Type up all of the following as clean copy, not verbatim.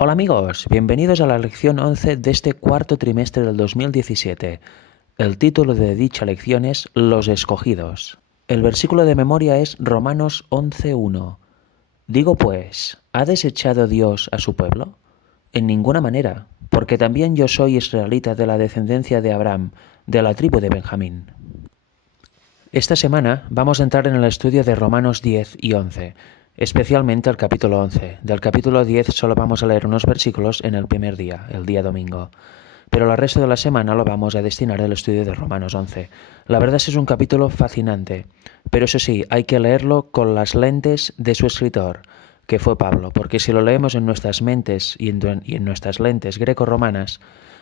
Hola amigos, bienvenidos a la lección 11 de este cuarto trimestre del 2017. El título de dicha lección es Los escogidos. El versículo de memoria es Romanos 11:1. Digo pues, ¿ha desechado Dios a su pueblo? En ninguna manera, porque también yo soy israelita de la descendencia de Abraham, de la tribu de Benjamín. Esta semana vamos a entrar en el estudio de Romanos 10 y 11, especialmente el capítulo 11. Del capítulo 10 solo vamos a leer unos versículos en el primer día, el día domingo, pero el resto de la semana lo vamos a destinar al estudio de Romanos 11. La verdad es que es un capítulo fascinante, pero eso sí, hay que leerlo con las lentes de su escritor, que fue Pablo, porque si lo leemos en nuestras mentes y en nuestras lentes greco-romanas,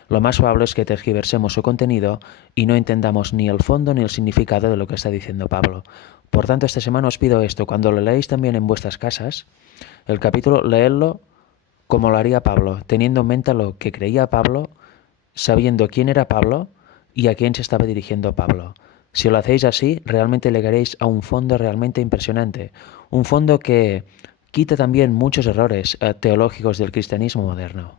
lo más probable es que tergiversemos su contenido y no entendamos ni el fondo ni el significado de lo que está diciendo Pablo. Por tanto, esta semana os pido esto, cuando lo leáis también en vuestras casas, el capítulo, leedlo como lo haría Pablo, teniendo en mente lo que creía Pablo, sabiendo quién era Pablo y a quién se estaba dirigiendo Pablo. Si lo hacéis así, realmente llegaréis a un fondo realmente impresionante, un fondo que quita también muchos errores teológicos del cristianismo moderno.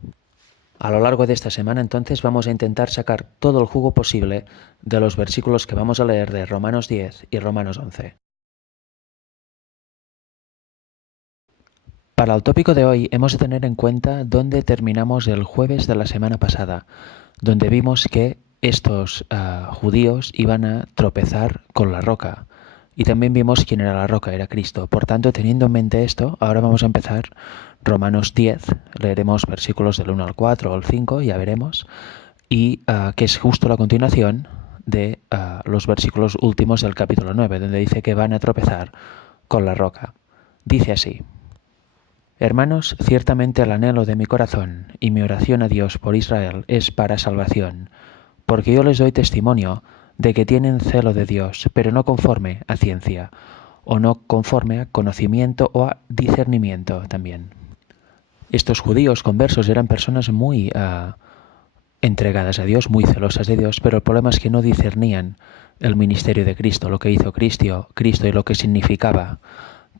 A lo largo de esta semana entonces vamos a intentar sacar todo el jugo posible de los versículos que vamos a leer de Romanos 10 y Romanos 11. Para el tópico de hoy hemos de tener en cuenta dónde terminamos el jueves de la semana pasada, donde vimos que estos judíos iban a tropezar con la roca. Y también vimos quién era la roca, era Cristo. Por tanto, teniendo en mente esto, ahora vamos a empezar Romanos 10, leeremos versículos del 1 al 4 o al 5, ya veremos, y que es justo la continuación de los versículos últimos del capítulo 9, donde dice que van a tropezar con la roca. Dice así: Hermanos, ciertamente el anhelo de mi corazón y mi oración a Dios por Israel es para salvación, porque yo les doy testimonio de que tienen celo de Dios, pero no conforme a ciencia, o no conforme a conocimiento o a discernimiento también. Estos judíos conversos eran personas muy entregadas a Dios, muy celosas de Dios, pero el problema es que no discernían el ministerio de Cristo, lo que hizo Cristo y lo que significaba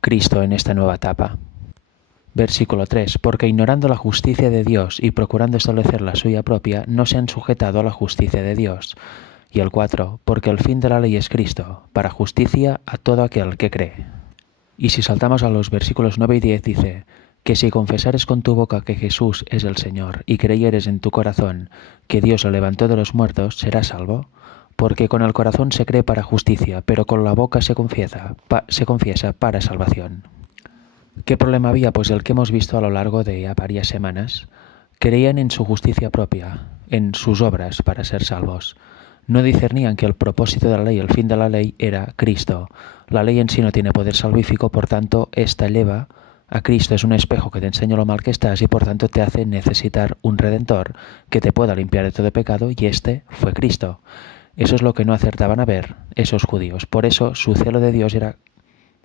Cristo en esta nueva etapa. Versículo 3. Porque ignorando la justicia de Dios y procurando establecer la suya propia, no se han sujetado a la justicia de Dios. Y el 4. Porque el fin de la ley es Cristo, para justicia a todo aquel que cree. Y si saltamos a los versículos 9 y 10 dice, que si confesares con tu boca que Jesús es el Señor y creyeres en tu corazón que Dios lo levantó de los muertos, serás salvo. Porque con el corazón se cree para justicia, pero con la boca se confiesa para salvación. ¿Qué problema había? Pues el que hemos visto a lo largo de ya varias semanas. Creían en su justicia propia, en sus obras para ser salvos. No discernían que el propósito de la ley, el fin de la ley, era Cristo. La ley en sí no tiene poder salvífico, por tanto, esta lleva a Cristo, es un espejo que te enseña lo mal que estás y por tanto te hace necesitar un Redentor que te pueda limpiar de todo pecado, y este fue Cristo. Eso es lo que no acertaban a ver esos judíos. Por eso su celo de Dios era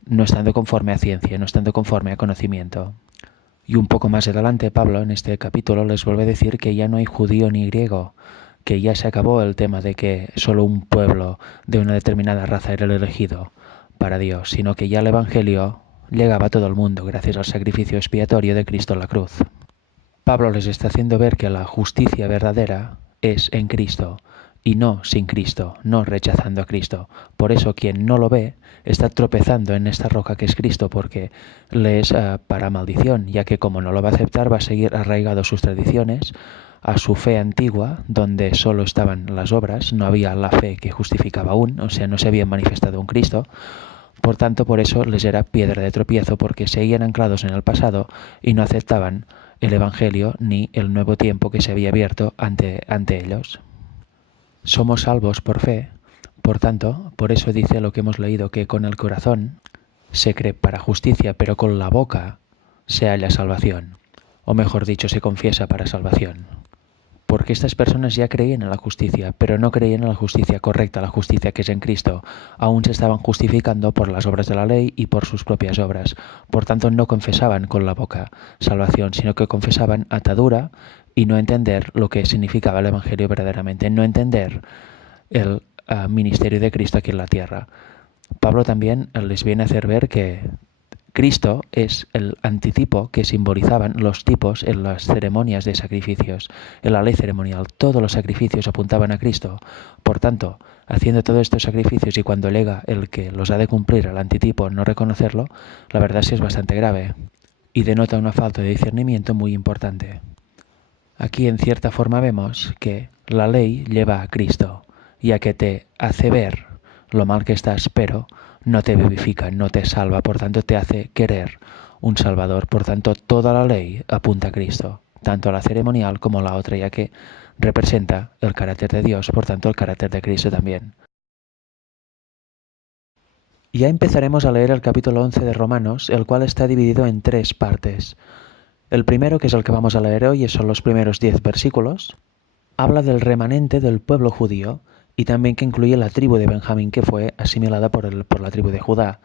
no estando conforme a ciencia, no estando conforme a conocimiento. Y un poco más adelante Pablo en este capítulo les vuelve a decir que ya no hay judío ni griego, que ya se acabó el tema de que solo un pueblo de una determinada raza era el elegido para Dios, sino que ya el Evangelio llegaba a todo el mundo gracias al sacrificio expiatorio de Cristo en la cruz. Pablo les está haciendo ver que la justicia verdadera es en Cristo y no sin Cristo, no rechazando a Cristo. Por eso quien no lo ve está tropezando en esta roca que es Cristo, porque le es para maldición, ya que como no lo va a aceptar va a seguir arraigado a sus tradiciones, a su fe antigua, donde solo estaban las obras, no había la fe que justificaba aún, o sea, no se había manifestado un Cristo. Por tanto, por eso les era piedra de tropiezo, porque seguían anclados en el pasado y no aceptaban el Evangelio ni el nuevo tiempo que se había abierto ante ellos. Somos salvos por fe, por tanto, por eso dice lo que hemos leído, que con el corazón se cree para justicia, pero con la boca se halla salvación, o mejor dicho, se confiesa para salvación. Porque estas personas ya creían en la justicia, pero no creían en la justicia correcta, la justicia que es en Cristo. Aún se estaban justificando por las obras de la ley y por sus propias obras. Por tanto, no confesaban con la boca salvación, sino que confesaban atadura y no entender lo que significaba el Evangelio verdaderamente, no entender el ministerio de Cristo aquí en la tierra. Pablo también les viene a hacer ver que Cristo es el antitipo que simbolizaban los tipos en las ceremonias de sacrificios, en la ley ceremonial. Todos los sacrificios apuntaban a Cristo. Por tanto, haciendo todos estos sacrificios y cuando llega el que los ha de cumplir al antitipo no reconocerlo, la verdad es que es bastante grave y denota una falta de discernimiento muy importante. Aquí en cierta forma vemos que la ley lleva a Cristo, ya que te hace ver lo mal que estás, pero no te vivifica, no te salva, por tanto te hace querer un Salvador. Por tanto, toda la ley apunta a Cristo, tanto la ceremonial como la otra, ya que representa el carácter de Dios, por tanto el carácter de Cristo también. Ya empezaremos a leer el capítulo 11 de Romanos, el cual está dividido en 3 partes. El primero, que es el que vamos a leer hoy, son los primeros 10 versículos. Habla del remanente del pueblo judío y también que incluye la tribu de Benjamín, que fue asimilada por la tribu de Judá.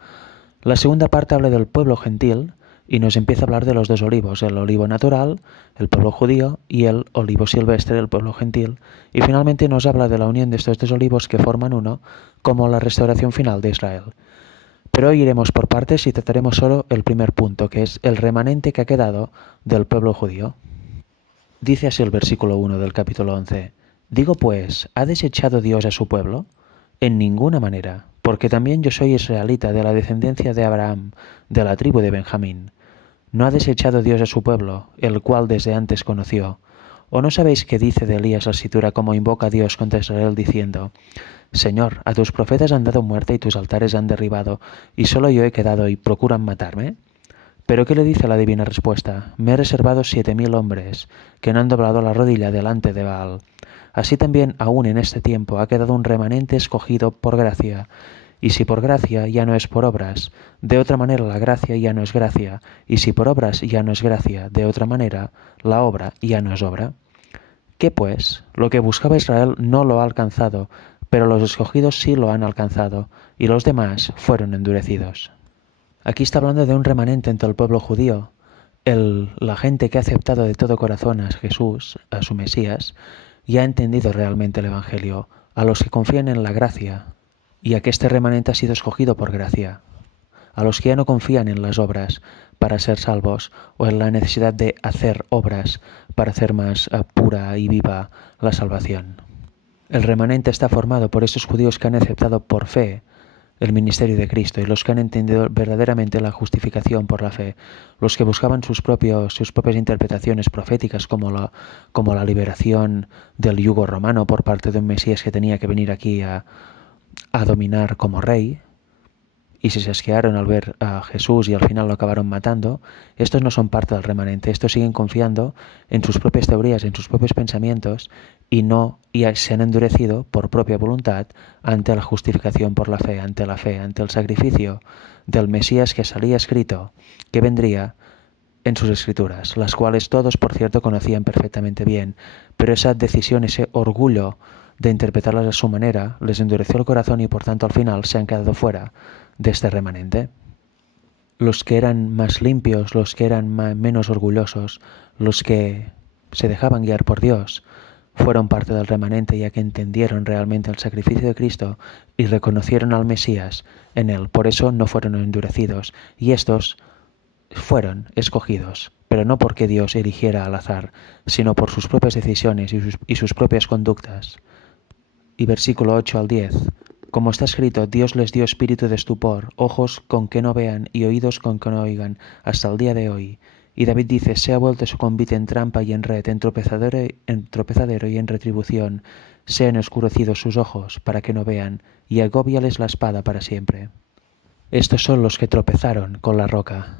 La segunda parte habla del pueblo gentil y nos empieza a hablar de los 2 olivos, el olivo natural, el pueblo judío, y el olivo silvestre, el pueblo gentil. Y finalmente nos habla de la unión de estos 2 olivos que forman uno, como la restauración final de Israel. Pero hoy iremos por partes y trataremos solo el primer punto, que es el remanente que ha quedado del pueblo judío. Dice así el versículo 1 del capítulo 11. Digo pues, ¿ha desechado Dios a su pueblo? En ninguna manera, porque también yo soy israelita de la descendencia de Abraham, de la tribu de Benjamín. ¿No ha desechado Dios a su pueblo, el cual desde antes conoció? ¿O no sabéis qué dice de Elías la escritura como invoca a Dios contra Israel diciendo: Señor, a tus profetas han dado muerte y tus altares han derribado, y solo yo he quedado y procuran matarme? ¿Pero qué le dice la divina respuesta? Me he reservado 7000 hombres que no han doblado la rodilla delante de Baal. Así también aún en este tiempo ha quedado un remanente escogido por gracia. Y si por gracia ya no es por obras, de otra manera la gracia ya no es gracia. Y si por obras ya no es gracia, de otra manera la obra ya no es obra. ¿Qué pues? Lo que buscaba Israel no lo ha alcanzado, pero los escogidos sí lo han alcanzado, y los demás fueron endurecidos. Aquí está hablando de un remanente entre el pueblo judío, la gente que ha aceptado de todo corazón a Jesús, a su Mesías, y ha entendido realmente el Evangelio, a los que confían en la gracia, y a que este remanente ha sido escogido por gracia, a los que ya no confían en las obras para ser salvos, o en la necesidad de hacer obras para hacer más pura y viva la salvación. El remanente está formado por esos judíos que han aceptado por fe el ministerio de Cristo y los que han entendido verdaderamente la justificación por la fe, los que buscaban sus propias interpretaciones proféticas como la liberación del yugo romano por parte de un Mesías que tenía que venir aquí a dominar como rey, y se asquearon al ver a Jesús y al final lo acabaron matando. Estos no son parte del remanente, estos siguen confiando en sus propias teorías, en sus propios pensamientos y se han endurecido por propia voluntad ante la justificación por la fe, ante el sacrificio del Mesías que salía escrito, que vendría en sus escrituras, las cuales todos, por cierto, conocían perfectamente bien, pero esa decisión, ese orgullo de interpretarlas a su manera, les endureció el corazón y por tanto al final se han quedado fuera de este remanente. Los que eran más limpios, los que eran menos orgullosos, los que se dejaban guiar por Dios, fueron parte del remanente ya que entendieron realmente el sacrificio de Cristo y reconocieron al Mesías en él. Por eso no fueron endurecidos y estos fueron escogidos, pero no porque Dios eligiera al azar, sino por sus propias decisiones y sus propias conductas. Y versículo 8 al 10. Como está escrito, Dios les dio espíritu de estupor, ojos con que no vean y oídos con que no oigan, hasta el día de hoy. Y David dice, se ha vuelto su convite en trampa y en red, en tropezadero y en retribución. Sean oscurecidos sus ojos para que no vean, y agóbiales la espada para siempre. Estos son los que tropezaron con la roca,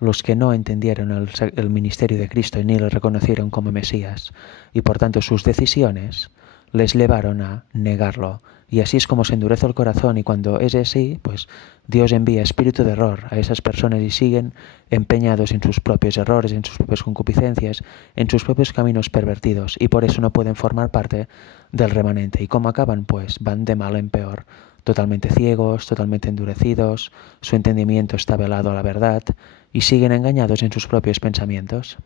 los que no entendieron el ministerio de Cristo y ni le reconocieron como Mesías, y por tanto sus decisiones les llevaron a negarlo. Y así es como se endurece el corazón, y cuando es así, pues Dios envía espíritu de error a esas personas y siguen empeñados en sus propios errores, en sus propias concupiscencias, en sus propios caminos pervertidos, y por eso no pueden formar parte del remanente. ¿Y cómo acaban? Pues van de mal en peor, totalmente ciegos, totalmente endurecidos, su entendimiento está velado a la verdad, y siguen engañados en sus propios pensamientos.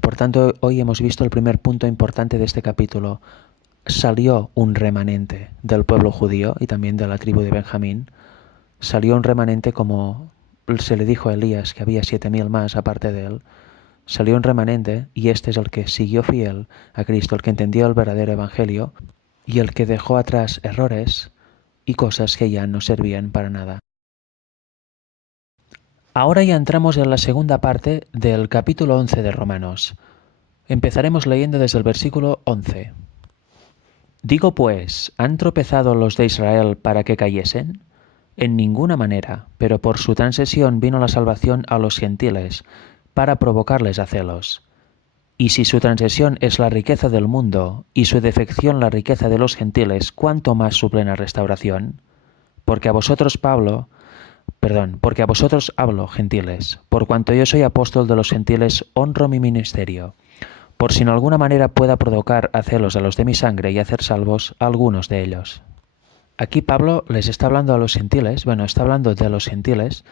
Por tanto, hoy hemos visto el primer punto importante de este capítulo. Salió un remanente del pueblo judío y también de la tribu de Benjamín. Salió un remanente como se le dijo a Elías que había 7.000 más aparte de él, salió un remanente y este es el que siguió fiel a Cristo, el que entendió el verdadero evangelio y el que dejó atrás errores y cosas que ya no servían para nada. Ahora ya entramos en la segunda parte del capítulo 11 de Romanos. Empezaremos leyendo desde el versículo 11. Digo pues, ¿han tropezado los de Israel para que cayesen? En ninguna manera, pero por su transgresión vino la salvación a los gentiles, para provocarles a celos. Y si su transgresión es la riqueza del mundo, y su defección la riqueza de los gentiles, ¿cuánto más su plena restauración? Porque a vosotros porque a vosotros hablo, gentiles, por cuanto yo soy apóstol de los gentiles, honro mi ministerio, por si en alguna manera pueda provocar a celos a los de mi sangre y hacer salvos a algunos de ellos. Aquí Pablo les está hablando a los gentiles, está hablando de los gentiles,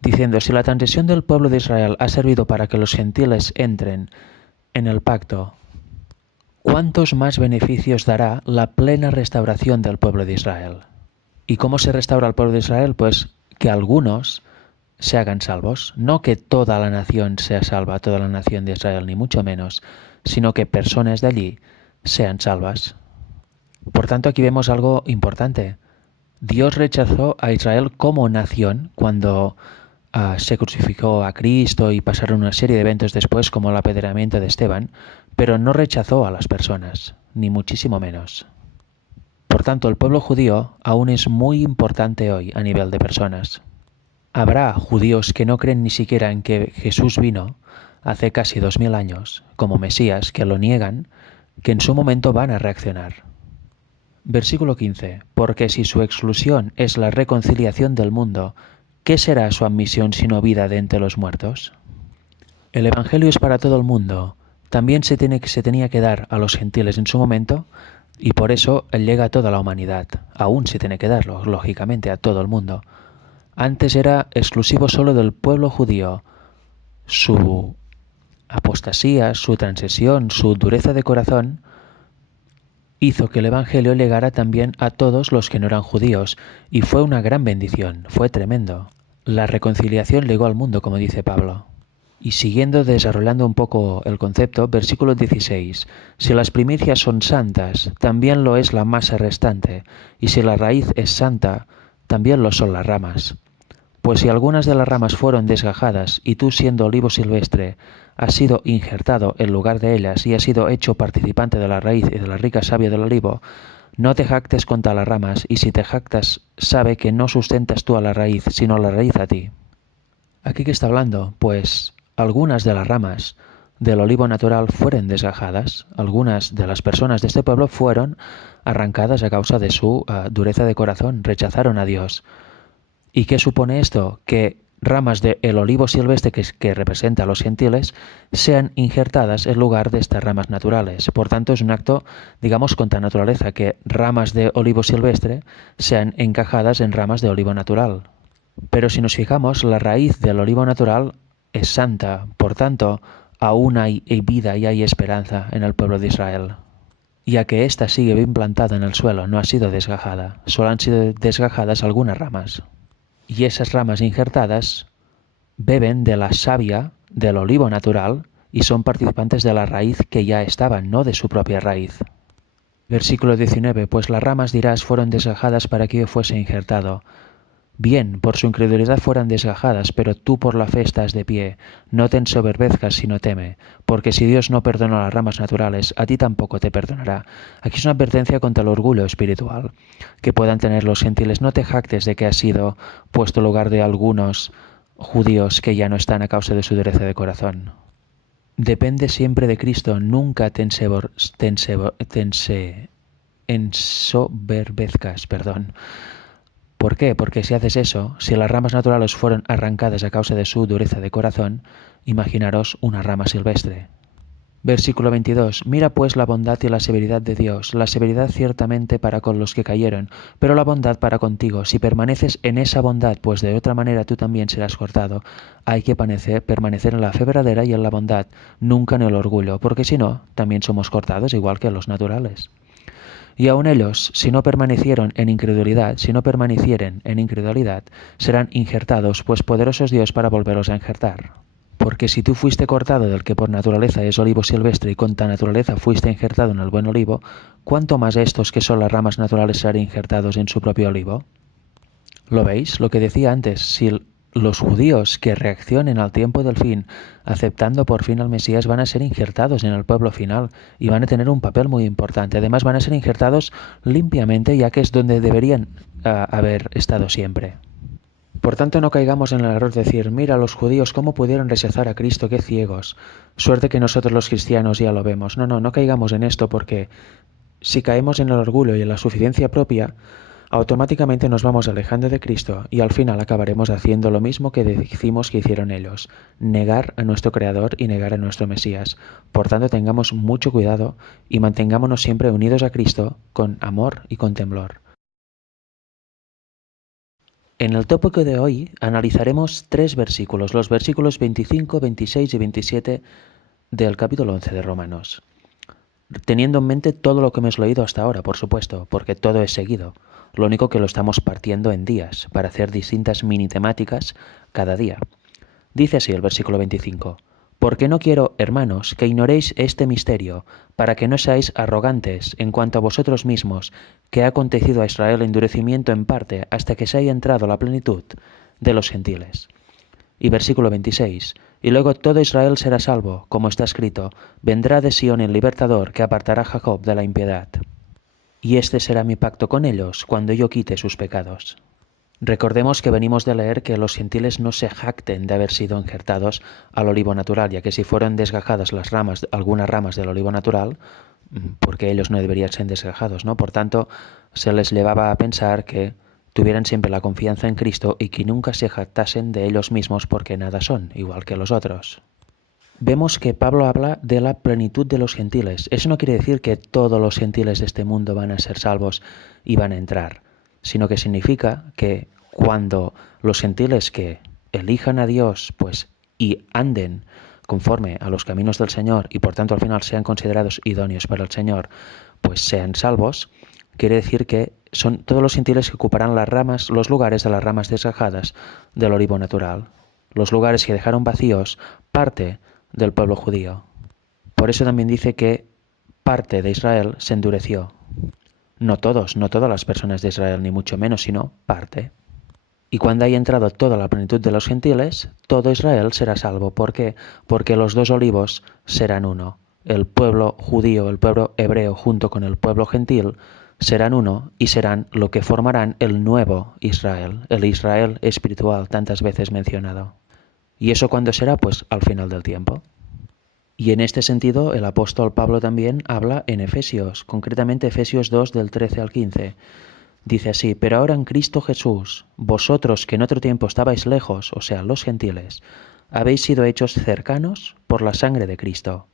diciendo, si la transgresión del pueblo de Israel ha servido para que los gentiles entren en el pacto, ¿cuántos más beneficios dará la plena restauración del pueblo de Israel? ¿Y cómo se restaura el pueblo de Israel? Pues que algunos se hagan salvos, no que toda la nación sea salva, toda la nación de Israel, ni mucho menos, sino que personas de allí sean salvas. Por tanto, aquí vemos algo importante. Dios rechazó a Israel como nación cuando se crucificó a Cristo y pasaron una serie de eventos después como el apedreamiento de Esteban, pero no rechazó a las personas, ni muchísimo menos. Por tanto, el pueblo judío aún es muy importante hoy a nivel de personas. Habrá judíos que no creen ni siquiera en que Jesús vino hace casi 2000 años como Mesías, que lo niegan, que en su momento van a reaccionar. Versículo 15. Porque si su exclusión es la reconciliación del mundo, ¿qué será su admisión sino vida de entre los muertos? El Evangelio es para todo el mundo. También se tenía que dar a los gentiles en su momento, y por eso llega a toda la humanidad. Aún se tiene que darlo, lógicamente, a todo el mundo. Antes era exclusivo solo del pueblo judío. Su apostasía, su transgresión, su dureza de corazón hizo que el Evangelio llegara también a todos los que no eran judíos, y fue una gran bendición, fue tremendo. La reconciliación llegó al mundo, como dice Pablo. Y siguiendo desarrollando un poco el concepto, versículo 16, si las primicias son santas, también lo es la masa restante, y si la raíz es santa, también lo son las ramas. Pues si algunas de las ramas fueron desgajadas, y tú siendo olivo silvestre, has sido injertado en lugar de ellas, y has sido hecho participante de la raíz y de la rica savia del olivo, no te jactes contra las ramas, y si te jactas, sabe que no sustentas tú a la raíz, sino la raíz a ti. ¿Aquí qué está hablando? Pues algunas de las ramas del olivo natural fueron desgajadas, algunas de las personas de este pueblo fueron arrancadas a causa de su dureza de corazón, rechazaron a Dios. ¿Y qué supone esto? Que ramas del olivo silvestre que representa a los gentiles sean injertadas en lugar de estas ramas naturales. Por tanto, es un acto, digamos, contra naturaleza, que ramas de olivo silvestre sean encajadas en ramas de olivo natural. Pero si nos fijamos, la raíz del olivo natural es santa, por tanto, aún hay vida y hay esperanza en el pueblo de Israel. Ya que ésta sigue bien plantada en el suelo, no ha sido desgajada, solo han sido desgajadas algunas ramas. Y esas ramas injertadas beben de la savia del olivo natural y son participantes de la raíz que ya estaban, no de su propia raíz. Versículo 19. Pues las ramas, dirás, fueron desgajadas para que yo fuese injertado. Bien, por su incredulidad fueran desgajadas, pero tú por la fe estás de pie. No te ensoberbezcas, sino teme, porque si Dios no perdona las ramas naturales, a ti tampoco te perdonará. Aquí es una advertencia contra el orgullo espiritual que puedan tener los gentiles. No te jactes de que has sido puesto en lugar de algunos judíos que ya no están a causa de su dureza de corazón. Depende siempre de Cristo, nunca te ensoberbezcas, ¿Por qué? Porque si haces eso, si las ramas naturales fueron arrancadas a causa de su dureza de corazón, imaginaros una rama silvestre. Versículo 22. Mira pues la bondad y la severidad de Dios, la severidad ciertamente para con los que cayeron, pero la bondad para contigo. Si permaneces en esa bondad, pues de otra manera tú también serás cortado. Hay que permanecer en la fe verdadera y en la bondad, nunca en el orgullo, porque si no, también somos cortados igual que los naturales. Y aun ellos, si no permanecieren en incredulidad, serán injertados, pues poderoso es Dios para volverlos a injertar. Porque si tú fuiste cortado del que por naturaleza es olivo silvestre y con ta naturaleza fuiste injertado en el buen olivo, ¿cuánto más estos que son las ramas naturales serán injertados en su propio olivo? ¿Lo veis? Lo que decía antes, si los judíos que reaccionen al tiempo del fin, aceptando por fin al Mesías, van a ser injertados en el pueblo final y van a tener un papel muy importante. Además, van a ser injertados limpiamente, ya que es donde deberían haber estado siempre. Por tanto, no caigamos en el error de decir, mira, los judíos, ¿cómo pudieron rechazar a Cristo? ¡Qué ciegos! Suerte que nosotros los cristianos ya lo vemos. No caigamos en esto, porque si caemos en el orgullo y en la suficiencia propia, automáticamente nos vamos alejando de Cristo y al final acabaremos haciendo lo mismo que decimos que hicieron ellos, negar a nuestro Creador y negar a nuestro Mesías. Por tanto, tengamos mucho cuidado y mantengámonos siempre unidos a Cristo con amor y con temblor. En el tópico de hoy analizaremos 3 versículos, los versículos 25, 26 y 27 del capítulo 11 de Romanos. Teniendo en mente todo lo que hemos leído hasta ahora, por supuesto, porque todo es seguido. Lo único que lo estamos partiendo en días, para hacer distintas mini temáticas cada día. Dice así el versículo 25. Porque no quiero, hermanos, que ignoréis este misterio, para que no seáis arrogantes en cuanto a vosotros mismos, que ha acontecido a Israel endurecimiento en parte hasta que se haya entrado la plenitud de los gentiles. Y versículo 26. Y luego todo Israel será salvo, como está escrito, vendrá de Sión el libertador que apartará a Jacob de la impiedad. Y este será mi pacto con ellos cuando yo quite sus pecados. Recordemos que venimos de leer que los gentiles no se jacten de haber sido injertados al olivo natural, ya que si fueran desgajadas las ramas, algunas ramas del olivo natural, porque ellos no deberían ser desgajados, ¿no? Por tanto, se les llevaba a pensar que tuvieran siempre la confianza en Cristo y que nunca se jactasen de ellos mismos porque nada son, igual que los otros. Vemos que Pablo habla de la plenitud de los gentiles. Eso no quiere decir que todos los gentiles de este mundo van a ser salvos y van a entrar, sino que significa que cuando los gentiles que elijan a Dios, pues, y anden conforme a los caminos del Señor y por tanto al final sean considerados idóneos para el Señor, pues sean salvos, quiere decir que son todos los gentiles que ocuparán las ramas, los lugares de las ramas desgajadas del olivo natural, los lugares que dejaron vacíos parte del pueblo judío. Por eso también dice que parte de Israel se endureció. No todos, no todas las personas de Israel, ni mucho menos, sino parte. Y cuando haya entrado toda la plenitud de los gentiles, todo Israel será salvo. ¿Por qué? Porque los dos olivos serán uno. El pueblo judío, el pueblo hebreo, junto con el pueblo gentil, serán uno y serán lo que formarán el nuevo Israel, el Israel espiritual tantas veces mencionado. ¿Y eso cuándo será? Pues al final del tiempo. Y en este sentido, el apóstol Pablo también habla en Efesios, concretamente Efesios 2 del 13 al 15. Dice así, pero ahora en Cristo Jesús, vosotros que en otro tiempo estabais lejos, o sea, los gentiles, habéis sido hechos cercanos por la sangre de Cristo.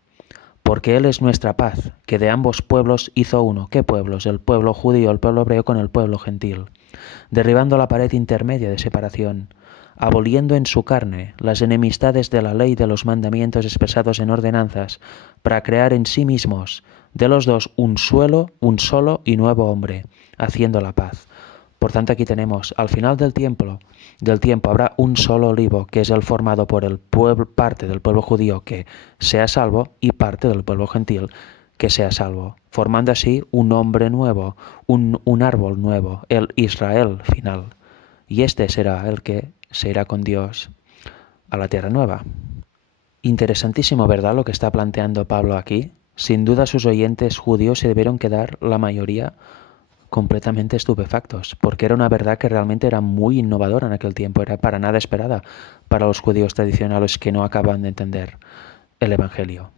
Porque Él es nuestra paz, que de ambos pueblos hizo uno. ¿Qué pueblos? El pueblo judío, el pueblo hebreo con el pueblo gentil, derribando la pared intermedia de separación, aboliendo en su carne las enemistades de la ley de los mandamientos expresados en ordenanzas, para crear en sí mismos de los dos un solo y nuevo hombre, haciendo la paz. Por tanto, aquí tenemos, al final del tiempo habrá un solo olivo, que es el formado por el pueblo, parte del pueblo judío que sea salvo y parte del pueblo gentil que sea salvo, formando así un hombre nuevo, un árbol nuevo, el Israel final. Y este será el que se irá con Dios a la tierra nueva. Interesantísimo, ¿verdad?, lo que está planteando Pablo aquí. Sin duda sus oyentes judíos se debieron quedar, la mayoría, completamente estupefactos, porque era una verdad que realmente era muy innovadora en aquel tiempo, era para nada esperada para los judíos tradicionales que no acaban de entender el Evangelio.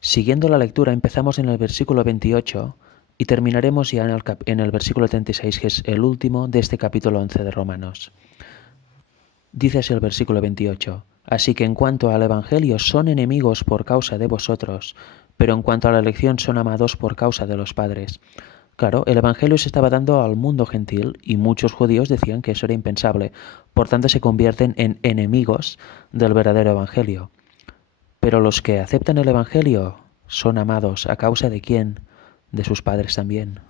Siguiendo la lectura, empezamos en el versículo 28 y terminaremos ya en el versículo 36, que es el último de este capítulo 11 de Romanos. Dice así el versículo 28, así que en cuanto al Evangelio son enemigos por causa de vosotros, pero en cuanto a la elección son amados por causa de los padres. Claro, el Evangelio se estaba dando al mundo gentil y muchos judíos decían que eso era impensable, por tanto se convierten en enemigos del verdadero Evangelio. Pero los que aceptan el Evangelio son amados. ¿A causa de quién? De sus padres también.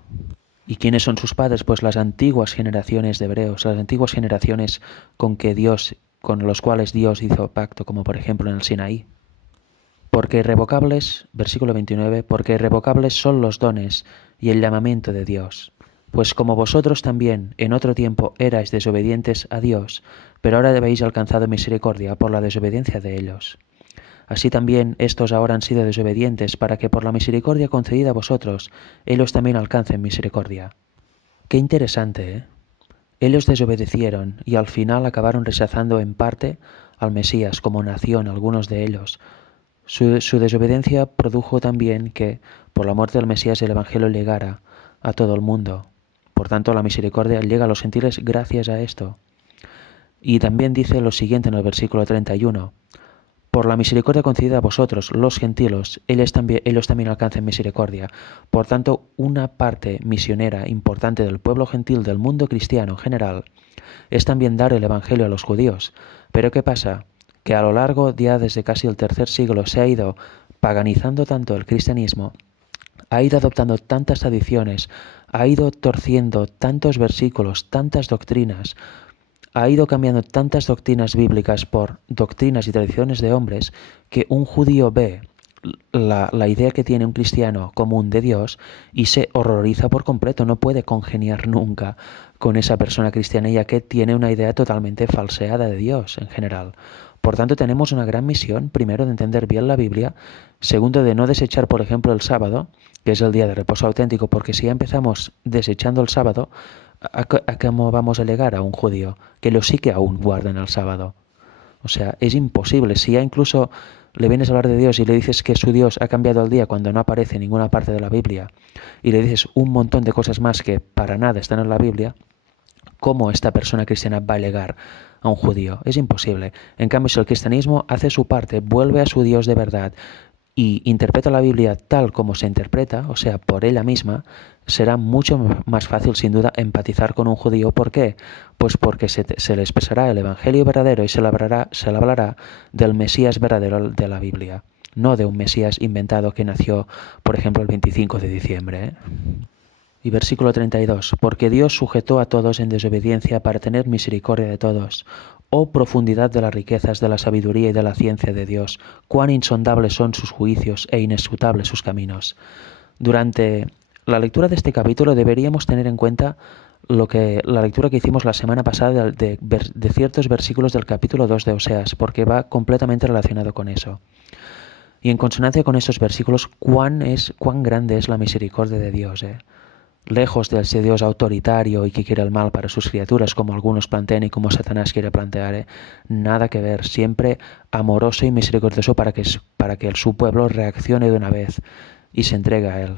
¿Y quiénes son sus padres? Pues las antiguas generaciones de hebreos, las antiguas generaciones con los cuales Dios hizo pacto, como por ejemplo en el Sinaí. Porque irrevocables, versículo 29, porque irrevocables son los dones y el llamamiento de Dios. Pues como vosotros también en otro tiempo erais desobedientes a Dios, pero ahora habéis alcanzado misericordia por la desobediencia de ellos. Así también estos ahora han sido desobedientes para que por la misericordia concedida a vosotros, ellos también alcancen misericordia. Qué interesante, ¿eh? Ellos desobedecieron y al final acabaron rechazando en parte al Mesías como nación, algunos de ellos. Su desobediencia produjo también que, por la muerte del Mesías, el Evangelio llegara a todo el mundo. Por tanto, la misericordia llega a los gentiles gracias a esto. Y también dice lo siguiente en el versículo 31. Por la misericordia concedida a vosotros, los gentiles, ellos también alcancen misericordia. Por tanto, una parte misionera importante del pueblo gentil del mundo cristiano en general es también dar el Evangelio a los judíos. Pero ¿qué pasa? Que a lo largo ya desde casi el tercer siglo se ha ido paganizando tanto el cristianismo, ha ido adoptando tantas tradiciones, ha ido torciendo tantos versículos, tantas doctrinas, ha ido cambiando tantas doctrinas bíblicas por doctrinas y tradiciones de hombres que un judío ve la idea que tiene un cristiano común de Dios y se horroriza por completo, no puede congeniar nunca con esa persona cristiana ya que tiene una idea totalmente falseada de Dios en general. Por tanto, tenemos una gran misión, primero, de entender bien la Biblia, segundo, de no desechar, por ejemplo, el sábado, que es el día de reposo auténtico, porque si ya empezamos desechando el sábado, ¿a cómo vamos a llegar a un judío que lo sí que aún guarda en el sábado? O sea, es imposible. Si ya incluso le vienes a hablar de Dios y le dices que su Dios ha cambiado el día cuando no aparece en ninguna parte de la Biblia, y le dices un montón de cosas más que para nada están en la Biblia, ¿cómo esta persona cristiana va a llegar a un judío? Es imposible. En cambio, si el cristianismo hace su parte, vuelve a su Dios de verdad y interpreta la Biblia tal como se interpreta, o sea, por ella misma, será mucho más fácil, sin duda, empatizar con un judío. ¿Por qué? Pues porque se le expresará el Evangelio verdadero y se le hablará del Mesías verdadero de la Biblia, no de un Mesías inventado que nació, por ejemplo, el 25 de diciembre, ¿eh? Y versículo 32, porque Dios sujetó a todos en desobediencia para tener misericordia de todos. Oh profundidad de las riquezas de la sabiduría y de la ciencia de Dios, cuán insondables son sus juicios e inescrutables sus caminos. Durante la lectura de este capítulo deberíamos tener en cuenta la lectura que hicimos la semana pasada de ciertos versículos del capítulo 2 de Oseas, porque va completamente relacionado con eso. Y en consonancia con esos versículos, cuán grande es la misericordia de Dios, lejos de ese Dios autoritario y que quiere el mal para sus criaturas, como algunos plantean y como Satanás quiere plantear, nada que ver, siempre amoroso y misericordioso para que su pueblo reaccione de una vez y se entregue a él.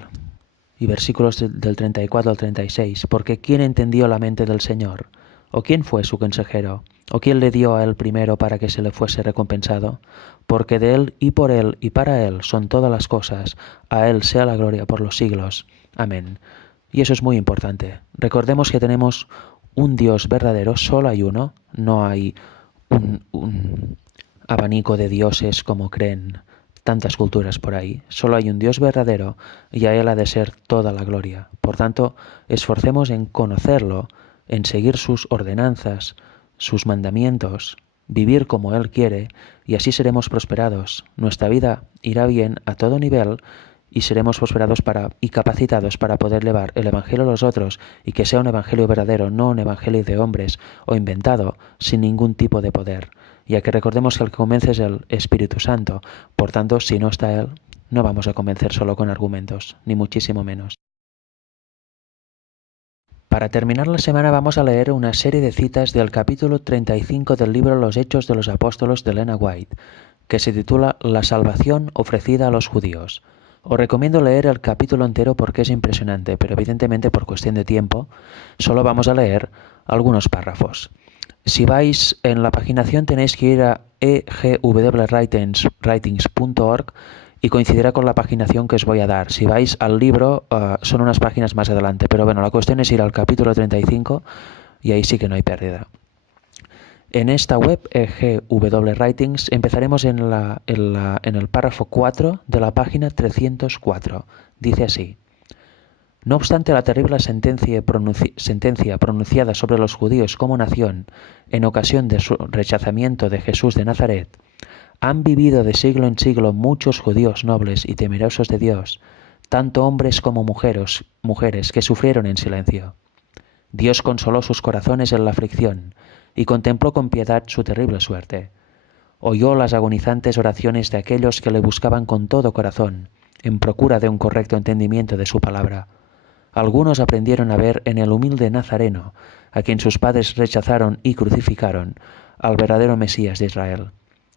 Y versículos del 34 al 36, porque ¿quién entendió la mente del Señor? ¿O quién fue su consejero? ¿O quién le dio a él primero para que se le fuese recompensado? Porque de él y por él y para él son todas las cosas, a él sea la gloria por los siglos. Amén. Y eso es muy importante. Recordemos que tenemos un Dios verdadero, solo hay uno, no hay un abanico de dioses como creen tantas culturas por ahí. Solo hay un Dios verdadero y a Él ha de ser toda la gloria. Por tanto, esforcemos en conocerlo, en seguir sus ordenanzas, sus mandamientos, vivir como Él quiere y así seremos prosperados. Nuestra vida irá bien a todo nivel y seremos prosperados y capacitados para poder llevar el Evangelio a los otros y que sea un Evangelio verdadero, no un Evangelio de hombres o inventado sin ningún tipo de poder. Ya que recordemos que el que convence es el Espíritu Santo, por tanto, si no está Él, no vamos a convencer solo con argumentos, ni muchísimo menos. Para terminar la semana vamos a leer una serie de citas del capítulo 35 del libro Los Hechos de los Apóstolos de Ellen White, que se titula La salvación ofrecida a los judíos. Os recomiendo leer el capítulo entero porque es impresionante, pero evidentemente por cuestión de tiempo solo vamos a leer algunos párrafos. Si vais en la paginación tenéis que ir a egwwritings.org y coincidirá con la paginación que os voy a dar. Si vais al libro son unas páginas más adelante, pero bueno, la cuestión es ir al capítulo 35 y ahí sí que no hay pérdida. En esta web, GW Writings, empezaremos en el párrafo 4 de la página 304. Dice así: no obstante la terrible sentencia pronunciada sobre los judíos como nación en ocasión de su rechazamiento de Jesús de Nazaret, han vivido de siglo en siglo muchos judíos nobles y temerosos de Dios, tanto hombres como mujeres que sufrieron en silencio. Dios consoló sus corazones en la aflicción y contempló con piedad su terrible suerte. Oyó las agonizantes oraciones de aquellos que le buscaban con todo corazón, en procura de un correcto entendimiento de su palabra. Algunos aprendieron a ver en el humilde Nazareno, a quien sus padres rechazaron y crucificaron, al verdadero Mesías de Israel.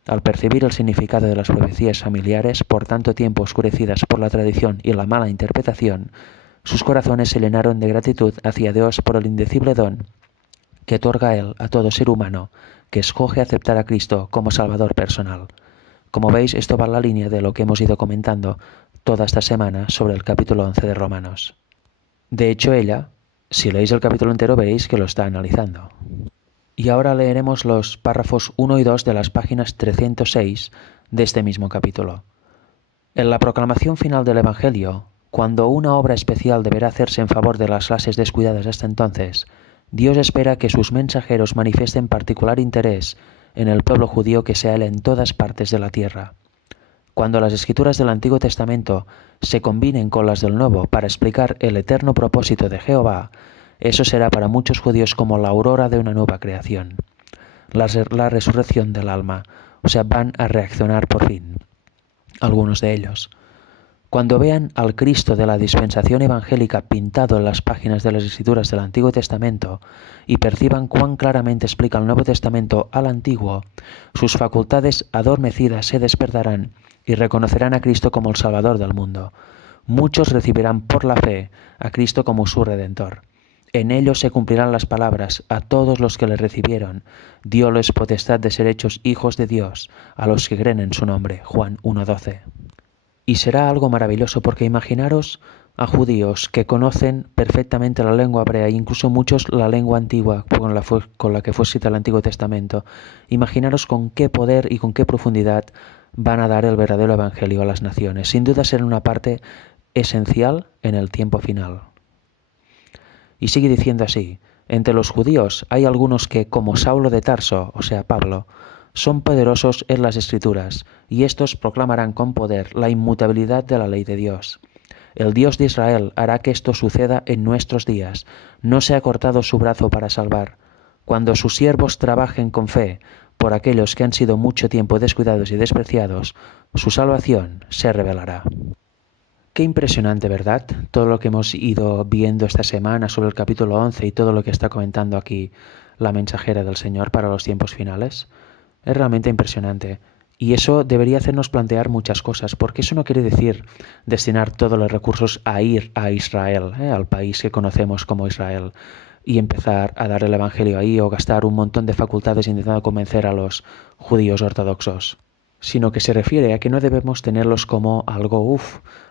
Al percibir el significado de las profecías familiares, por tanto tiempo oscurecidas por la tradición y la mala interpretación, sus corazones se llenaron de gratitud hacia Dios por el indecible don que otorga Él a todo ser humano que escoge aceptar a Cristo como Salvador personal. Como veis, esto va en la línea de lo que hemos ido comentando toda esta semana sobre el capítulo 11 de Romanos. De hecho, ella, si leéis el capítulo entero, veréis que lo está analizando. Y ahora leeremos los párrafos 1 y 2 de las páginas 306 de este mismo capítulo. En la proclamación final del Evangelio, cuando una obra especial deberá hacerse en favor de las clases descuidadas hasta entonces, Dios espera que sus mensajeros manifiesten particular interés en el pueblo judío que sea él en todas partes de la tierra. Cuando las escrituras del Antiguo Testamento se combinen con las del Nuevo para explicar el eterno propósito de Jehová, eso será para muchos judíos como la aurora de una nueva creación, la resurrección del alma, o sea, van a reaccionar por fin, algunos de ellos. Cuando vean al Cristo de la dispensación evangélica pintado en las páginas de las Escrituras del Antiguo Testamento y perciban cuán claramente explica el Nuevo Testamento al Antiguo, sus facultades adormecidas se despertarán y reconocerán a Cristo como el Salvador del mundo. Muchos recibirán por la fe a Cristo como su Redentor. En ellos se cumplirán las palabras: a todos los que le recibieron, dióles potestad de ser hechos hijos de Dios, a los que creen en su nombre. Juan 1:12. Y será algo maravilloso porque imaginaros a judíos que conocen perfectamente la lengua hebrea, incluso muchos la lengua antigua con la que fue escrita el Antiguo Testamento. Imaginaros con qué poder y con qué profundidad van a dar el verdadero evangelio a las naciones. Sin duda será una parte esencial en el tiempo final. Y sigue diciendo así: entre los judíos hay algunos que, como Saulo de Tarso, o sea Pablo, son poderosos en las Escrituras, y éstos proclamarán con poder la inmutabilidad de la ley de Dios. El Dios de Israel hará que esto suceda en nuestros días. No se ha cortado su brazo para salvar. Cuando sus siervos trabajen con fe por aquellos que han sido mucho tiempo descuidados y despreciados, su salvación se revelará. Qué impresionante, ¿verdad? Todo lo que hemos ido viendo esta semana sobre el capítulo 11 y todo lo que está comentando aquí la mensajera del Señor para los tiempos finales. Es realmente impresionante. Y eso debería hacernos plantear muchas cosas, porque eso no quiere decir destinar todos los recursos a ir a Israel, al país que conocemos como Israel, y empezar a dar el Evangelio ahí o gastar un montón de facultades intentando convencer a los judíos ortodoxos, sino que se refiere a que no debemos tenerlos como algo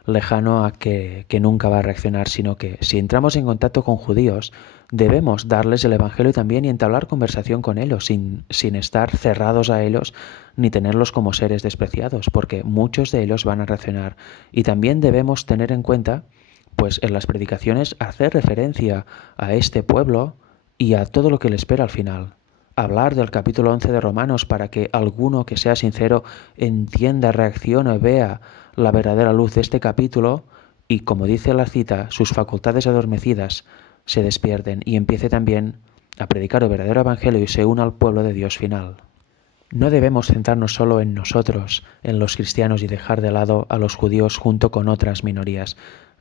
lejano a que nunca va a reaccionar, sino que si entramos en contacto con judíos, debemos darles el Evangelio también y entablar conversación con ellos, sin estar cerrados a ellos ni tenerlos como seres despreciados, porque muchos de ellos van a reaccionar. Y también debemos tener en cuenta, pues en las predicaciones, hacer referencia a este pueblo y a todo lo que le espera al final. Hablar del capítulo 11 de Romanos para que alguno que sea sincero entienda, reaccione, vea la verdadera luz de este capítulo y, como dice la cita, sus facultades adormecidas se despierten y empiece también a predicar el verdadero evangelio y se una al pueblo de Dios final. No debemos centrarnos solo en nosotros, en los cristianos, y dejar de lado a los judíos junto con otras minorías.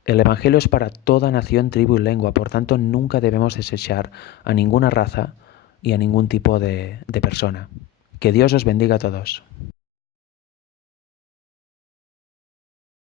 El evangelio es para toda nación, tribu y lengua, por tanto nunca debemos desechar a ninguna raza y a ningún tipo de persona. Que Dios os bendiga a todos.